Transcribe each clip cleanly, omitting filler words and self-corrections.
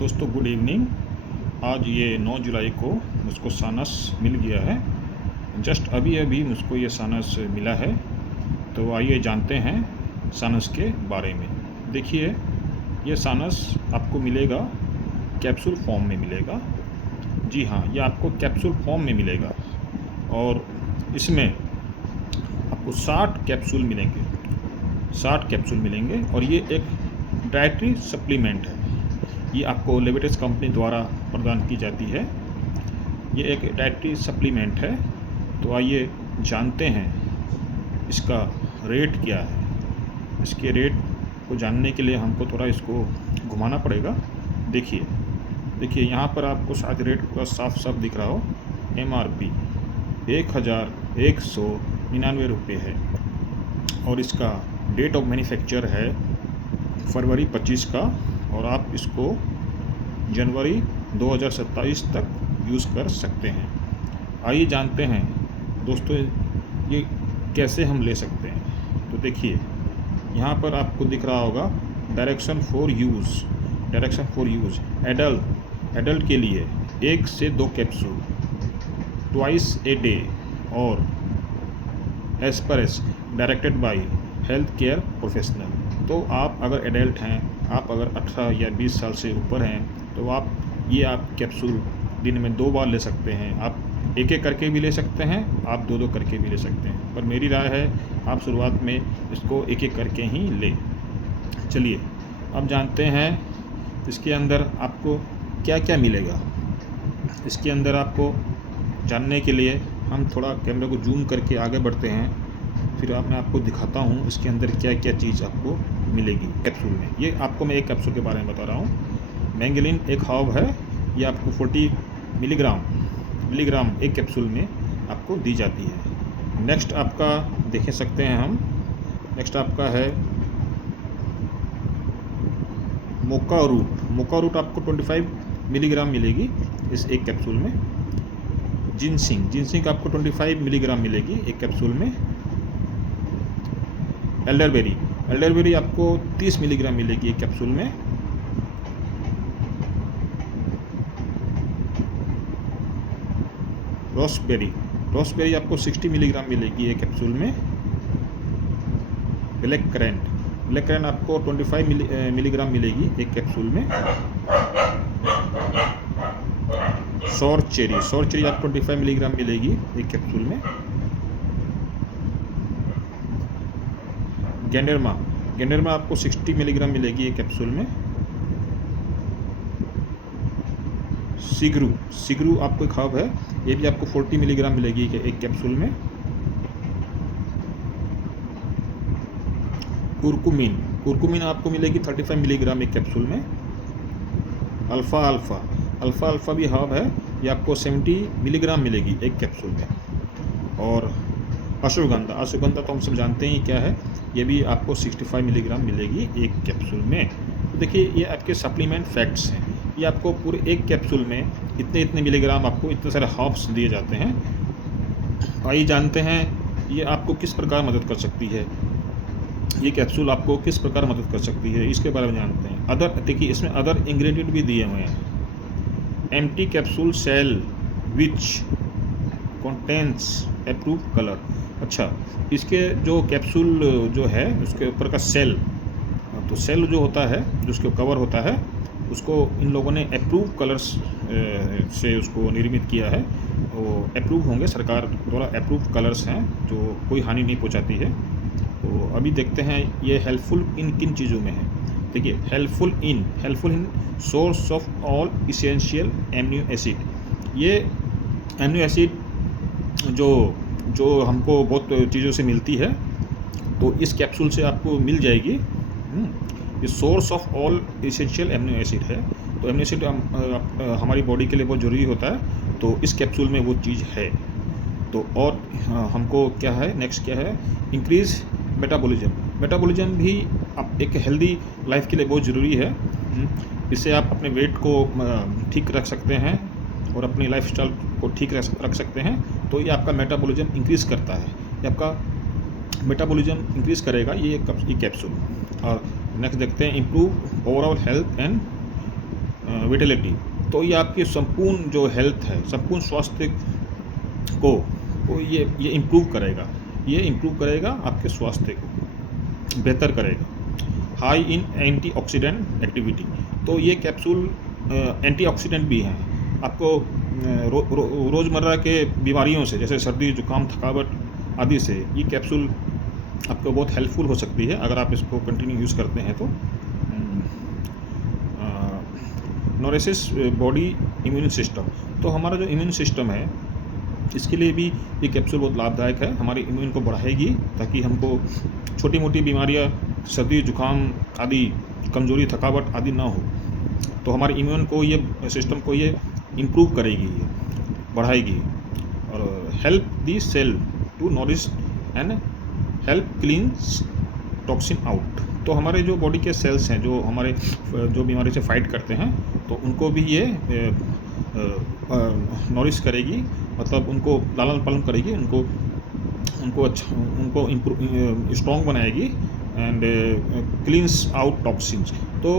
दोस्तों good evening. आज ये 9 जुलाई को मुझको सानस मिल गया है। जस्ट अभी अभी मुझको ये सानस मिला है। तो आइए जानते हैं सानस के बारे में। देखिए, ये सानस आपको मिलेगा कैप्सूल फॉर्म में मिलेगा। जी हाँ, ये आपको कैप्सूल फॉर्म में मिलेगा और इसमें आपको 60 कैप्सूल मिलेंगे। 60 कैप्सूल मिलेंगे और ये एक डाइटरी सप्लीमेंट है। ये आपको लेविटिस कंपनी द्वारा प्रदान की जाती है। ये एक डाइटरी सप्लीमेंट है। तो आइए जानते हैं इसका रेट क्या है। इसके रेट को जानने के लिए हमको थोड़ा इसको घुमाना पड़ेगा। देखिए यहाँ पर आपको शायद रेट पूरा साफ साफ दिख रहा हो। MRP 1199 रुपये है और इसका डेट ऑफ मैन्युफैक्चर है फरवरी 25 का और आप इसको जनवरी 2027 तक यूज़ कर सकते हैं। आइए जानते हैं दोस्तों ये कैसे हम ले सकते हैं। तो देखिए यहाँ पर आपको दिख रहा होगा डायरेक्शन फॉर यूज़ एडल्ट के लिए 1 से 2 कैप्सूल ट्वाइस ए डे और as per as directed by health care professional. तो आप अगर एडल्ट हैं, आप अगर 18 या 20 साल से ऊपर हैं तो आप कैप्सूल दिन में 2 बार ले सकते हैं। आप एक करके भी ले सकते हैं, आप 2 करके भी ले सकते हैं, पर मेरी राय है आप शुरुआत में इसको एक करके ही लें। चलिए अब जानते हैं इसके अंदर आपको क्या क्या मिलेगा। इसके अंदर आपको जानने के लिए हम थोड़ा कैमरे को जूम करके आगे बढ़ते हैं, फिर मैं आपको दिखाता हूँ इसके अंदर क्या क्या चीज़ आपको मिलेगी कैप्सूल में। ये आपको मैं एक कैप्सूल के बारे में बता रहा हूँ। मैंगलिन एक हर्ब है, ये आपको 40 मिलीग्राम एक कैप्सूल में आपको दी जाती है। नेक्स्ट आपका देख सकते हैं हम, नेक्स्ट आपका है मोका रूट आपको 25 मिलीग्राम मिलेगी इस एक कैप्सूल में। जिनसिंग आपको 25 मिलीग्राम मिलेगी एक कैप्सूल में। एल्डरबेरी आपको 30 मिलीग्राम मिलेगी एक कैप्सूल में। रोसबेरी आपको 60 मिलीग्राम मिलेगी एक कैप्सूल में। ब्लैक करंट आपको 25 मिलीग्राम मिलेगी एक कैप्सूल में। सौर चेरी आपको 25 मिलीग्राम मिलेगी एक कैप्सूल में। गैंडरमा आपको 60 मिलीग्राम मिलेगी एक कैप्सूल में। सिगरू आपको एक हर्ब है, ये भी आपको 40 मिलीग्राम मिलेगी एक कैप्सूल में। कुरकुमिन आपको मिलेगी 35 मिलीग्राम एक कैप्सूल में। अल्फा भी हर्ब है, ये आपको 70 मिलीग्राम मिलेगी एक कैप्सूल में। और अश्वगंधा तो हम सब जानते हैं क्या है, ये भी आपको 65 मिलीग्राम मिलेगी एक कैप्सूल में। तो देखिए ये आपके सप्लीमेंट फैक्ट्स हैं। ये आपको पूरे एक कैप्सूल में इतने मिलीग्राम आपको इतने सारे हर्ब्स दिए जाते हैं। आइए जानते हैं ये आपको किस प्रकार मदद कर सकती है, ये कैप्सूल आपको किस प्रकार मदद कर सकती है, इसके बारे में जानते हैं। देखिए इसमें अदर इंग्रेडिएंट भी दिए हुए हैं। Empty capsule shell which contains approve colour. अच्छा, इसके जो कैप्सूल जो है उसके ऊपर का सेल, तो सेल जो होता है जो उसके कवर होता है उसको इन लोगों ने अप्रूव कलर्स से उसको निर्मित किया है। वो अप्रूव होंगे, सरकार द्वारा अप्रूव कलर्स हैं जो कोई हानि नहीं पहुंचाती है। तो अभी देखते हैं ये हेल्पफुल इन किन चीज़ों में है। देखिए helpful in source of all essential amino acid. ये एमिनो एसिड जो हमको बहुत चीज़ों से मिलती है, तो इस कैप्सूल से आपको मिल जाएगी। ये source of all essential amino acid है। तो एमिनो एसिड हमारी बॉडी के लिए बहुत ज़रूरी होता है, तो इस कैप्सूल में वो चीज़ है। तो और हमको क्या है, नेक्स्ट क्या है, इंक्रीज मेटाबॉलिज्म भी आप एक हेल्दी लाइफ के लिए बहुत ज़रूरी है। इससे आप अपने वेट को ठीक रख सकते हैं और अपनी लाइफस्टाइल को ठीक रख सकते हैं। तो ये आपका मेटाबॉलिज्म इंक्रीज़ करता है, ये आपका मेटाबॉलिज्म इंक्रीज़ करेगा ये कैप्सूल। और नेक्स्ट देखते हैं improve overall health and vitality, तो ये आपकी संपूर्ण जो हेल्थ है, संपूर्ण स्वास्थ्य को ये इम्प्रूव करेगा, ये इम्प्रूव करेगा आपके स्वास्थ्य को, बेहतर करेगा। हाई इन एंटीऑक्सीडेंट एक्टिविटी, तो ये कैप्सूल एंटीऑक्सीडेंट भी हैं, आपको रोज़मर्रा के बीमारियों से जैसे सर्दी जुकाम थकावट आदि से ये कैप्सूल आपको बहुत हेल्पफुल हो सकती है अगर आप इसको कंटिन्यू यूज़ करते हैं तो। नोरिशिस बॉडी इम्यून सिस्टम, तो हमारा जो इम्यून सिस्टम है इसके लिए भी ये कैप्सूल बहुत लाभदायक है, हमारी इम्यून को बढ़ाएगी ताकि हमको छोटी मोटी बीमारियां सर्दी जुकाम आदि कमज़ोरी थकावट आदि ना हो। तो हमारे इम्यून को ये सिस्टम को ये इम्प्रूव करेगी, ये बढ़ाएगी और help the cell to nourish and help cleanse toxin out. तो हमारे जो बॉडी के सेल्स हैं जो हमारे जो बीमारी से फाइट करते हैं तो उनको भी ये नॉरिश करेगी, मतलब उनको लालन पालन करेगी, उनको अच्छा उनको इम्प्रूव स्ट्रॉन्ग बनाएगी एंड क्लींस आउट टॉक्सिन्स। तो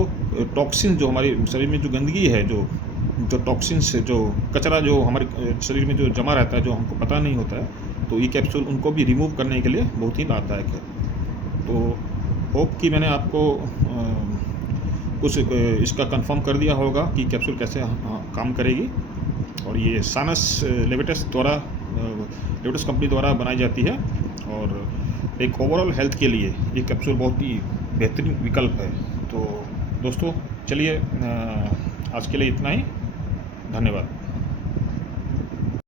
टॉक्सिन जो हमारे शरीर में जो गंदगी है, जो टॉक्सिन्स जो कचरा जो हमारे शरीर में जो जमा रहता है जो हमको पता नहीं होता है, तो ये कैप्सूल उनको भी रिमूव करने के लिए बहुत ही लाभदायक है। तो होप कि मैंने आपको कुछ इसका कंफर्म कर दिया होगा कि कैप्सूल कैसे काम करेगी। और ये साइनस लेविटस कंपनी द्वारा बनाई जाती है और एक ओवरऑल हेल्थ के लिए ये कैप्सूल बहुत ही बेहतरीन विकल्प है। तो दोस्तों चलिए आज के लिए इतना ही, धन्यवाद।